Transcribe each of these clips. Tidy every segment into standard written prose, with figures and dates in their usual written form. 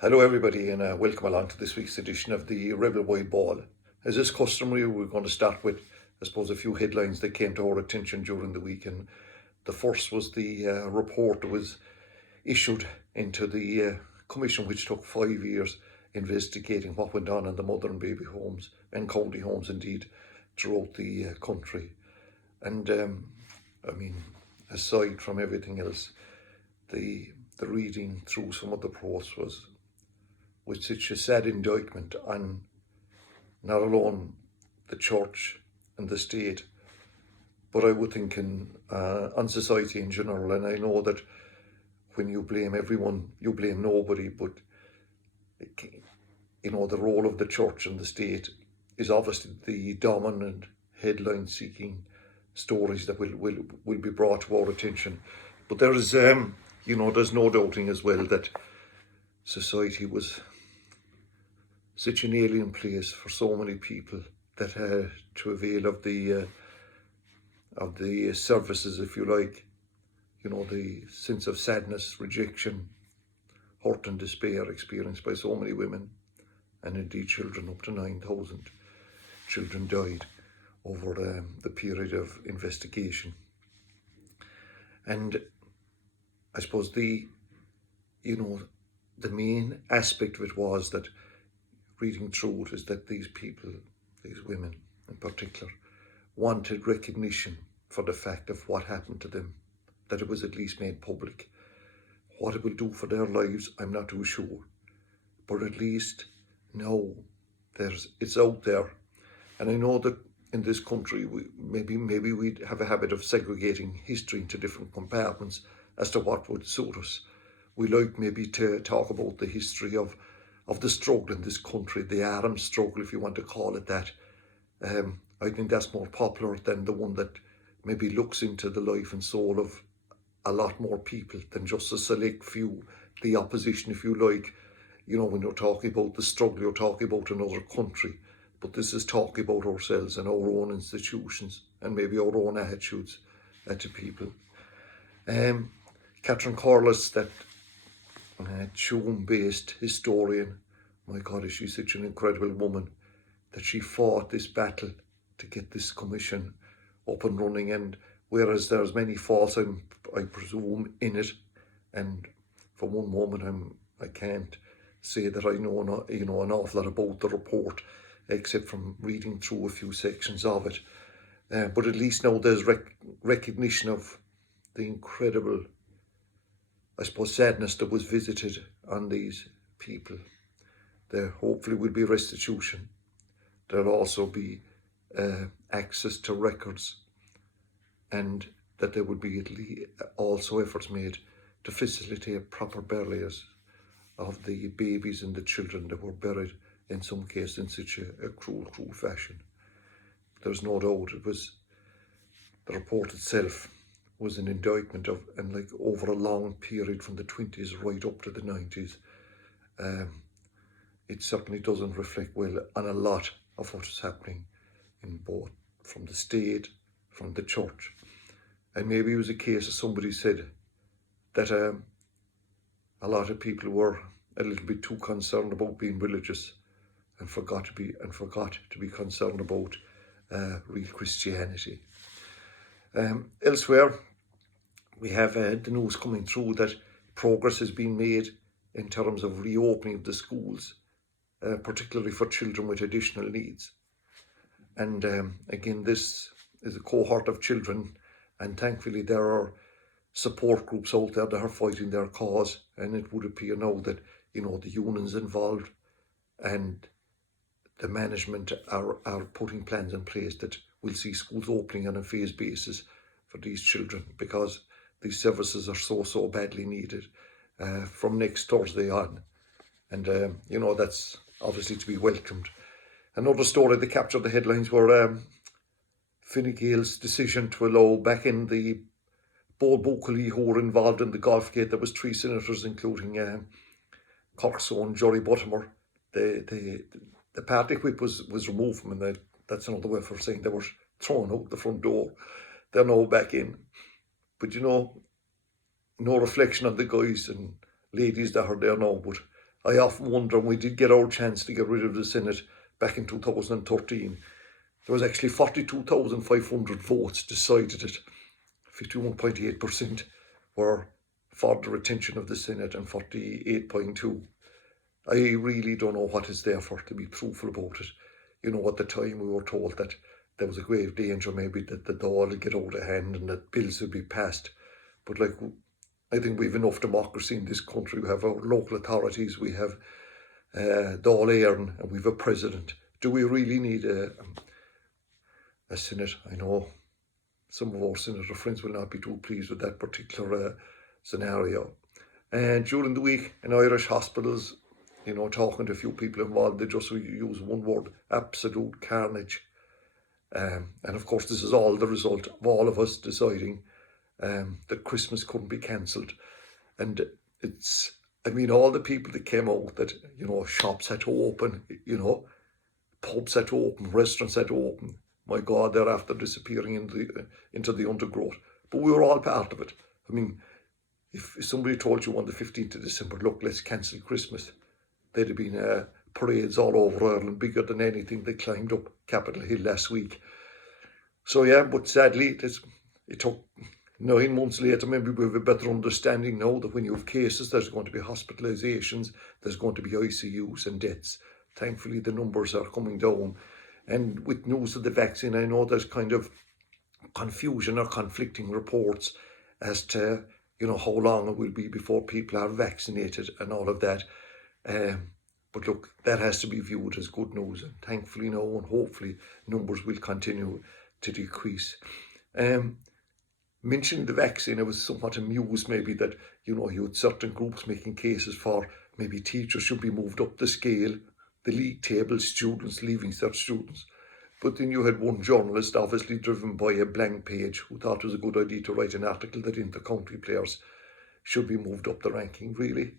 Hello everybody and welcome along to this week's edition of the Rebel Wide Ball. As is customary, we're going to start with, I suppose, a few headlines that came to our attention during the week. And the first was the report that was issued into the commission, which took 5 years investigating what went on in the mother and baby homes and county homes indeed throughout the country. And aside from everything else, the reading through some of the posts was with such a sad indictment on not alone the church and the state, but I would think on society in general. And I know that when you blame everyone, you blame nobody, but the role of the church and the state is obviously the dominant headline-seeking stories that will be brought to our attention. But there is, there's no doubting as well that society was such an alien place for so many people that had to avail of the services, if you like. The sense of sadness, rejection, hurt and despair experienced by so many women and indeed children. Up to 9,000 children died over the period of investigation. And I suppose the main aspect of it was that, reading through it, is that these people, these women in particular, wanted recognition for the fact of what happened to them, that it was at least made public. What it will do for their lives, I'm not too sure. But at least now it's out there. And I know that in this country, maybe we'd have a habit of segregating history into different compartments as to what would suit us. We like maybe to talk about the history of the struggle in this country, the armed struggle, if you want to call it that. I think that's more popular than the one that maybe looks into the life and soul of a lot more people than just a select few, the opposition, if you like. When you're talking about the struggle, you're talking about another country. But this is talking about ourselves and our own institutions and maybe our own attitudes to people. Catherine Corliss, that Tuam-based historian, my God, is she such an incredible woman, that she fought this battle to get this commission up and running. And whereas there's many faults, I presume, in it, and for one moment I can't say that I know an awful lot about the report, except from reading through a few sections of it. But at least now there's recognition of the incredible, I suppose, sadness that was visited on these people. There hopefully will be restitution. There'll also be access to records, and that there would be also efforts made to facilitate proper burials of the babies and the children that were buried, in some cases in such a cruel fashion. There's no doubt the report itself was an indictment of, and like over a long period from the 20s right up to the 90s, it certainly doesn't reflect well on a lot of what is happening in both from the state, from the church. And maybe it was a case of somebody said that a lot of people were a little bit too concerned about being religious and forgot to be concerned about real Christianity. Elsewhere, we have the news coming through that progress has been made in terms of reopening of the schools, particularly for children with additional needs. And again, this is a cohort of children, and thankfully there are support groups out there that are fighting their cause. And it would appear now that the unions involved and the management are putting plans in place that will see schools opening on a phased basis for these children, because these services are so badly needed from next Thursday on. And that's obviously to be welcomed. Another story that captured the headlines were Fine Gael's decision to allow back in the Bó Buachaillí who were involved in the golf gate. There was 3 senators, including Cork's own Jory Buttimer. The party whip was removed from them, and that's another way for saying they were thrown out the front door. They're now back in. But no reflection on the guys and ladies that are there now, but I often wonder, when we did get our chance to get rid of the Senate back in 2013, there was actually 42,500 votes decided it. 51.8% were for the retention of the Senate and 48.2%. I really don't know what is there for, to be truthful about it. You know, at the time we were told that there was a grave danger maybe that the Dáil would get out of hand and that bills would be passed. But like, I think we have enough democracy in this country. We have our local authorities, we have Dáil Éireann, and we have a president. Do we really need a Senate? I know some of our senator friends will not be too pleased with that particular scenario. And during the week in Irish hospitals, you know, talking to a few people involved, they just use one word: absolute carnage. And of course, this is all the result of all of us deciding that Christmas couldn't be cancelled. And it's, I mean, all the people that came out that, you know, shops had to open, you know, pubs had to open, restaurants had to open. My God, they're after disappearing into the undergrowth. But we were all part of it. I mean, if somebody told you on the 15th of December, look, let's cancel Christmas, there'd have been parades all over Ireland, bigger than anything they climbed up Capitol Hill last week. So yeah, but sadly, it took 9 months later. Maybe we have a better understanding now that when you have cases, there's going to be hospitalizations, there's going to be ICUs and deaths. Thankfully, the numbers are coming down. And with news of the vaccine, I know there's kind of confusion or conflicting reports as to, you know, how long it will be before people are vaccinated and all of that. But look, that has to be viewed as good news. And thankfully now, and hopefully, numbers will continue to decrease. Mentioning the vaccine, I was somewhat amused maybe that, you know, you had certain groups making cases for maybe teachers should be moved up the scale, the league table, students, leaving cert students. But then you had one journalist, obviously driven by a blank page, who thought it was a good idea to write an article that inter-county players should be moved up the ranking. Really,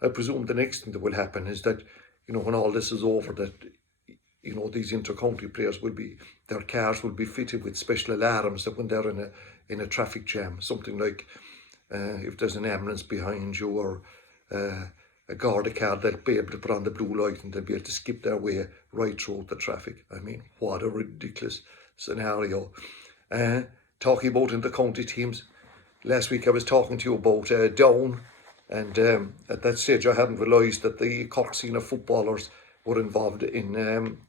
I presume the next thing that will happen is that, you know, when all this is over, that, you know, these inter-county players will be, their cars will be fitted with special alarms that when they're in a traffic jam, something like if there's an ambulance behind you or a Garda car, they'll be able to put on the blue light and they'll be able to skip their way right through the traffic. I mean, what a ridiculous scenario. Talking about inter-county teams, last week I was talking to you about Down, and at that stage I hadn't realised that the Cork Senior footballers were involved in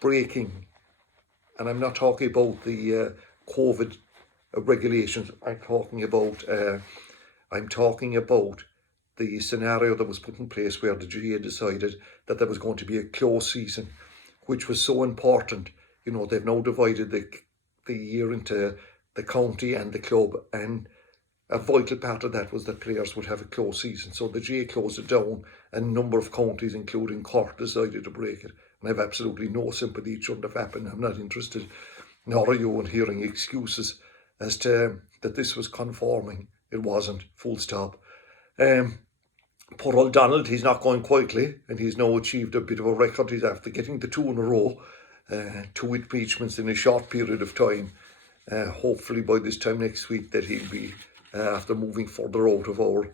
breaking, and I'm not talking about the COVID regulations. I'm talking about the scenario that was put in place where the GA decided that there was going to be a closed season, which was so important. You know, they've now divided the year into the county and the club, and a vital part of that was that players would have a closed season. So the GA closed it down, and a number of counties, including Cork, decided to break it. And I have absolutely no sympathy. It shouldn't have happened. I'm not interested, nor are you, in hearing excuses as to that this was conforming. It wasn't, full stop. Poor old Donald, he's not going quietly, and he's now achieved a bit of a record. He's after getting the 2 in a row, 2 impeachments in a short period of time. Hopefully by this time next week that he'll be, after moving further out of our,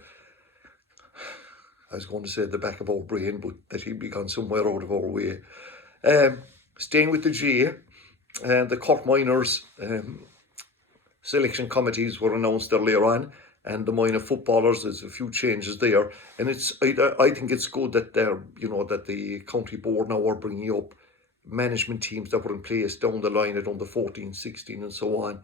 I was going to say the back of our brain, but that he'll be gone somewhere out of our way. Staying with the GA, the Cork Minors selection committees were announced earlier on, and the minor footballers, there's a few changes there, and I think it's good that they're, you know, that the county board now are bringing up management teams that were in place down the line at under 14, 16 and so on.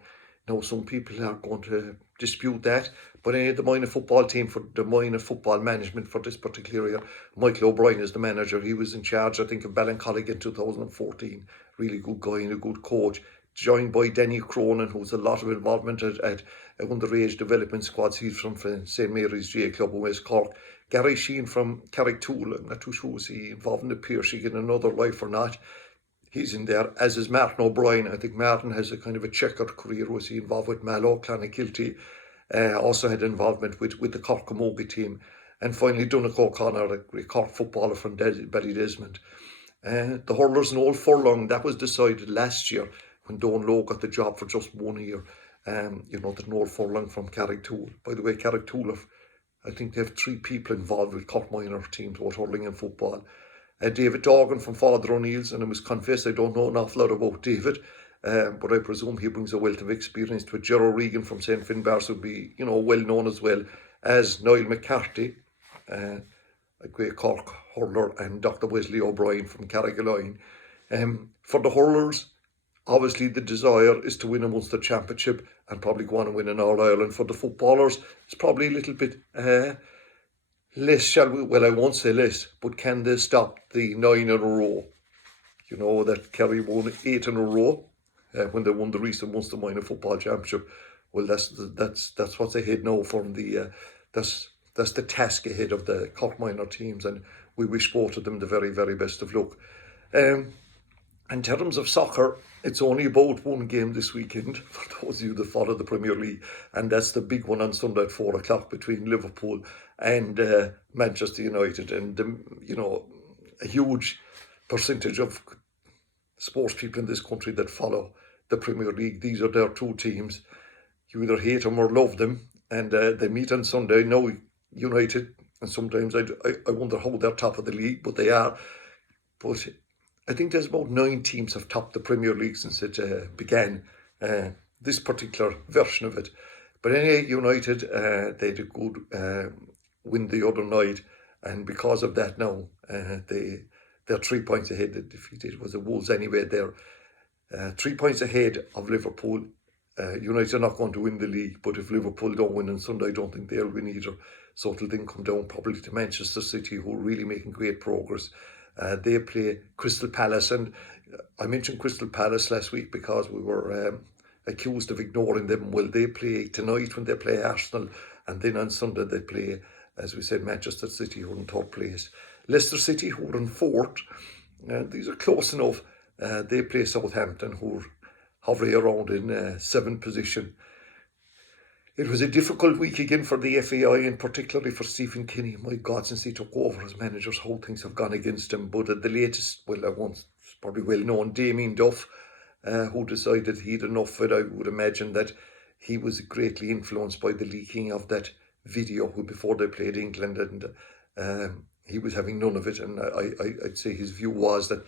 Now some people are going to dispute that, but the minor football team, for the minor football management for this particular year, Michael O'Brien is the manager. He was in charge, I think, of Ballincollig in 2014. Really good guy and a good coach. Joined by Danny Cronin, who's a lot of involvement at underage development squads. He's from St Mary's GA Club in West Cork. Gary Sheehan from Carricktool, I'm not too sure was he involved in the Piercy in another life or not. He's in there, as is Martin O'Brien. I think Martin has a kind of a checkered career. Was he involved with Mallow, Clonakilty? Also had involvement with the Cork Camogie team. And finally, Donnacha O'Connor, a Cork footballer from Ballydesmond. The hurlers, Noel Furlong, that was decided last year when Don Lowe got the job for just 1 year. You know, the Noel Furlong from Carricktool. By the way, Carricktool I think they have 3 people involved with Cork minor teams, both hurling and football. David Dorgan from Father O'Neill's, and I must confess I don't know an awful lot about David, but I presume he brings a wealth of experience. With Gerard Regan from St. Finbarrs would be, well known as well as Niall McCarthy, a great Cork hurler, and Dr. Wesley O'Brien from Carrigaline. For the hurlers, obviously the desire is to win a Munster Championship and probably go on and win an All-Ireland. For the footballers, it's probably a little bit less, I won't say less, but can they stop the 9 in a row? You know that Kerry won 8 in a row when they won the recent Munster Minor Football Championship. Well, that's what's ahead now from the that's the task ahead of the Cork minor teams, and we wish both of them the very, very best of luck. In terms of soccer, it's only about one game this weekend for those of you that follow the Premier League, and that's the big one on Sunday at 4 o'clock between Liverpool and Manchester United. And a huge percentage of sports people in this country that follow the Premier League, these are their 2 teams. You either hate them or love them, and they meet on Sunday. Now United, and sometimes I wonder how they're top of the league, but they are. But I think there's about 9 teams have topped the Premier League since it began, this particular version of it. But anyway, United, they had a good win the other night, and because of that now, they're 3 points ahead. They defeated, was the Wolves anyway. They're 3 points ahead of Liverpool. United are not going to win the league, but if Liverpool don't win on Sunday, I don't think they'll win either. So it'll then come down probably to Manchester City, who are really making great progress. They play Crystal Palace, and I mentioned Crystal Palace last week because we were accused of ignoring them. Well, they play tonight when they play Arsenal, and then on Sunday they play, as we said, Manchester City, who are in 3rd place. Leicester City, who are in 4th. These are close enough. They play Southampton, who are hovering around in 7th position. It was a difficult week again for the FAI, and particularly for Stephen Kenny. My God, since he took over as manager, how things have gone against him. But at the latest, it's probably well known, Damien Duff, who decided he'd enough of it. I would imagine that he was greatly influenced by the leaking of that video before they played England, and he was having none of it. And I'd say his view was that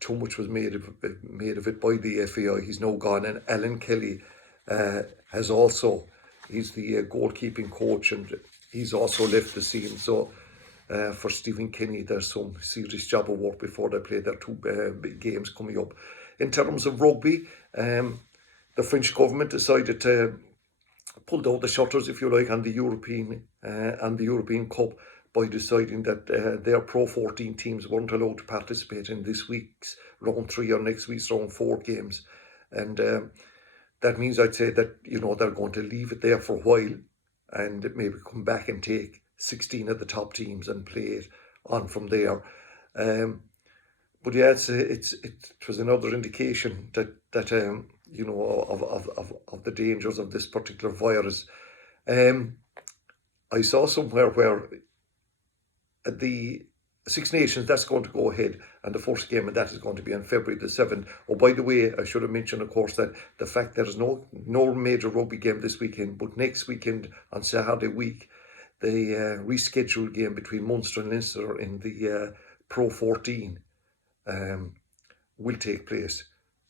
too much was made of it by the FAI. He's now gone, and Alan Kelly has also, he's the goalkeeping coach, and he's also left the scene. So for Stephen Kenny, there's some serious job of work before they play their 2 big games coming up. In terms of rugby, the French government decided to pull down the shutters, if you like, on the European Cup by deciding that their Pro 14 teams weren't allowed to participate in this week's round 3 or next week's round 4 games. And that means, I'd say, that they're going to leave it there for a while and maybe come back and take 16 of the top teams and play it on from there. But yeah, it was another indication that of the dangers of this particular virus. I saw somewhere where at the Six Nations, that's going to go ahead, and the first game of that is going to be on February the 7th. Oh, by the way, I should have mentioned, of course, that the fact there's no major rugby game this weekend, but next weekend on Saturday week, the rescheduled game between Munster and Leinster in the Pro 14 will take place,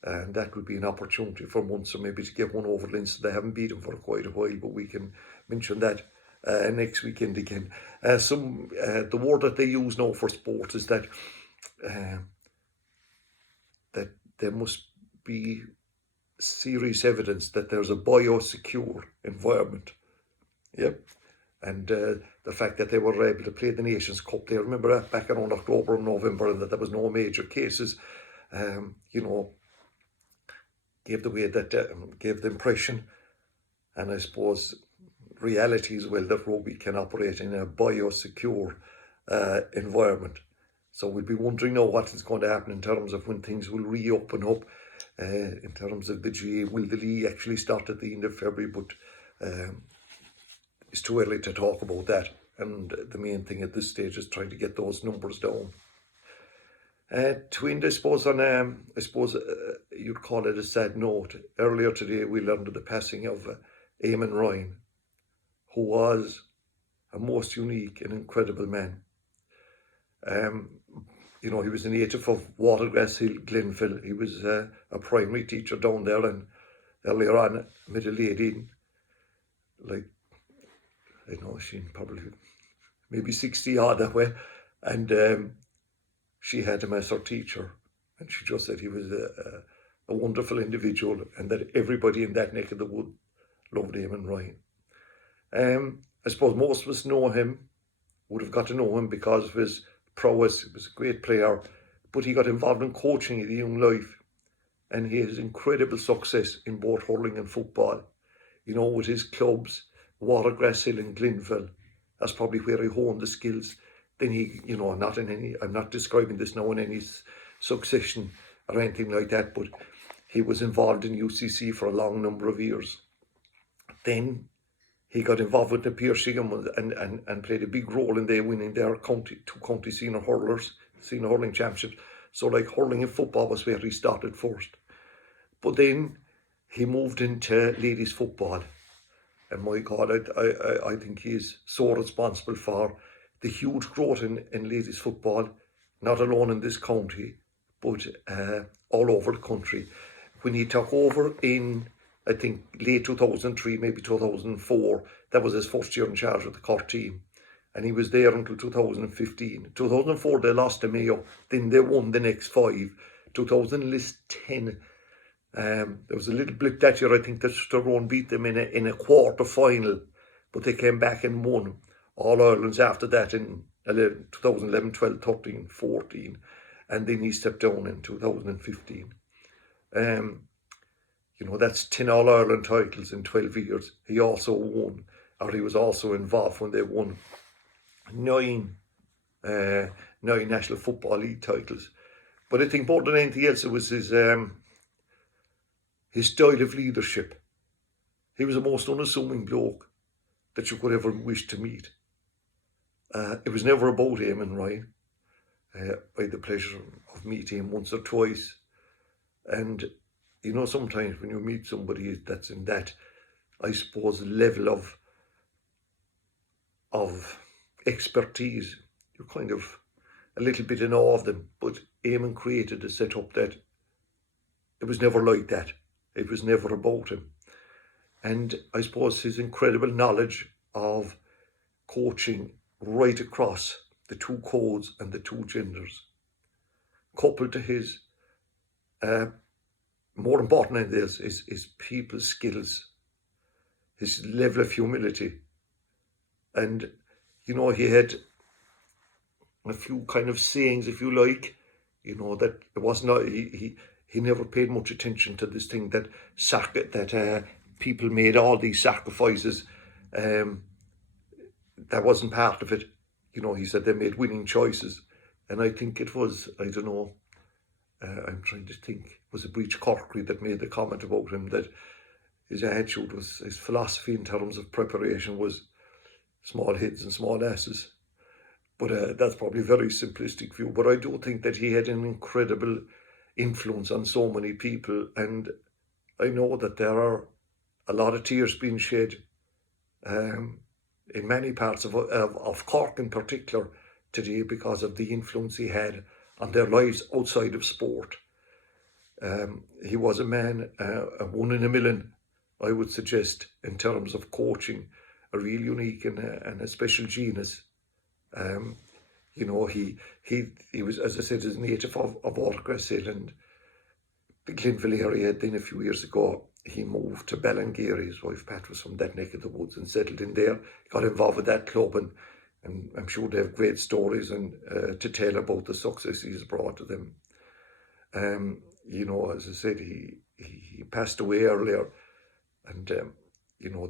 and that would be an opportunity for Munster maybe to get one over Leinster. They haven't beaten for quite a while, but we can mention that next weekend again. The word that they use now for sport is that there must be serious evidence that there's a biosecure environment. Yep. And the fact that they were able to play the Nations Cup, they remember that back around October and November, and that there was no major cases, gave the impression, and I suppose reality as well, that rugby can operate in a biosecure environment. So we'll be wondering now what is going to happen in terms of when things will reopen up. In terms of the GA, will the league actually start at the end of February? But it's too early to talk about that. And the main thing at this stage is trying to get those numbers down. To end, I suppose, on you'd call it a sad note. Earlier today, we learned of the passing of Eamon Ryan, who was a most unique and incredible man. You know, he was a native of Watergrass Hill, Glenville. He was a primary teacher down there, and earlier on met a lady, like, I know she probably maybe 60 odd that way, and she had him as her teacher, and she just said he was a wonderful individual, and that everybody in that neck of the wood loved Eamon Ryan. I suppose most of us know him, would have got to know him because of his prowess. He was a great player, but he got involved in coaching at a young life, and he has incredible success in both hurling and football. You know, with his clubs, Watergrass Hill and Glenville, that's probably where he honed the skills. Then he, you know, I'm not describing this now in any succession or anything like that, but he was involved in UCC for a long number of years. Then he got involved with the Pearsham and played a big role in their winning their two county senior hurling championships. So like hurling and football was where he started first. But then he moved into ladies football. And my God, I think he is so responsible for the huge growth in ladies football, not alone in this county, but all over the country. When he took over in, I think, late 2003, maybe 2004, that was his first year in charge of the Cork team. And he was there until 2015. 2004, they lost to Mayo. Then they won the next 5. 2010, there was a little blip that year. I think that Tyrone beat them in a quarter final, but they came back and won All Irelands after that in 2011, 12, 13, 14, and then he stepped down in 2015. You know, that's 10 All Ireland titles in 12 years. He also won, or he was also involved when they won 9 National Football League titles. But I think more than anything else, it was his style of leadership. He was the most unassuming bloke that you could ever wish to meet. It was never about him and Ryan. I had the pleasure of meeting him once or twice. And, you know, sometimes when you meet somebody that's in that, I suppose, level of expertise, you're kind of a little bit in awe of them. But Eamon created a setup that it was never like that. It was never about him. And I suppose his incredible knowledge of coaching right across the two codes and the two genders, coupled to his, more important than this, is people's skills, his level of humility. And, you know, he had a few kind of sayings, if you like, you know, that it was not, he never paid much attention to this thing that people made all these sacrifices. That wasn't part of it. You know, he said they made winning choices. And I think it was, I don't know, I'm trying to think, was it Breach Corkery that made the comment about him, that his attitude was, his philosophy in terms of preparation was small heads and small asses. But that's probably a very simplistic view. But I do think that he had an incredible influence on so many people. And I know that there are a lot of tears being shed in many parts of Cork in particular today because of the influence he had on their lives outside of sport. He was a man, a one in a million, I would suggest, in terms of coaching, a real unique and a special genius. You know, he was, as I said, a native of Watergrass Hill and the Glenville area. Then a few years ago, he moved to Ballingeary. His wife Pat was from that neck of the woods and settled in there. Got involved with that club, and I'm sure they have great stories and to tell about the success he's brought to them. You know, as I said, he passed away earlier, and you know,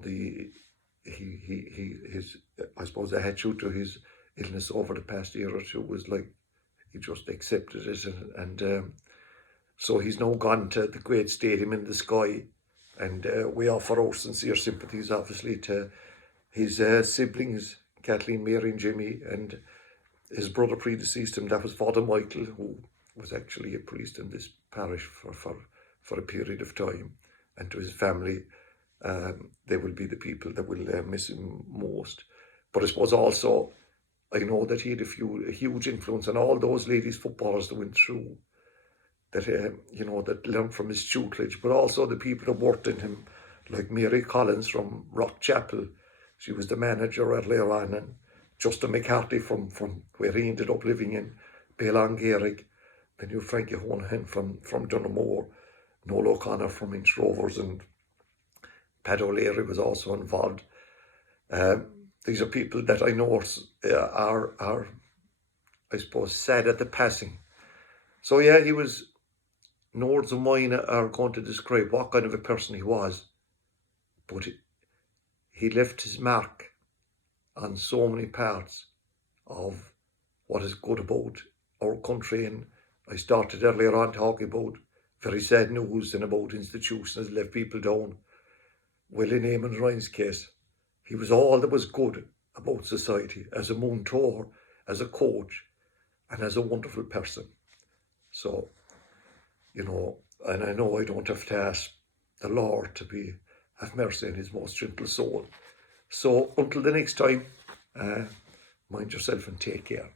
his I suppose the attitude to his illness over the past year or two was like he just accepted it, and so he's now gone to the great stadium in the sky, and we offer our sincere sympathies, obviously, to his siblings, Kathleen, Mary, and Jimmy, and his brother predeceased him. That was Father Michael, who was actually a priest in this parish for a period of time, and to his family. They will be the people that will miss him most. But I suppose also, I know that he had a huge influence on all those ladies footballers that went through, that that learned from his tutelage, but also the people that worked in him, like Mary Collins from Rockchapel. She was the manager earlier on, and Justin McCarthy from where he ended up living in Ballangarrig. Then you Frankie Honahan from Dunamore, Noel O'Connor from Inch Rovers, and Pat O'Leary was also involved. These are people that I know are I suppose, sad at the passing. So yeah, he was, no words of mine are going to describe what kind of a person he was, but he left his mark on so many parts of what is good about our country. And I started earlier on talking about very sad news and about institutions that let people down. Well, in Eamon Ryan's case, he was all that was good about society as a mentor, as a coach, and as a wonderful person. So, and I know I don't have to ask the Lord to have mercy on his most gentle soul. So until the next time, mind yourself and take care.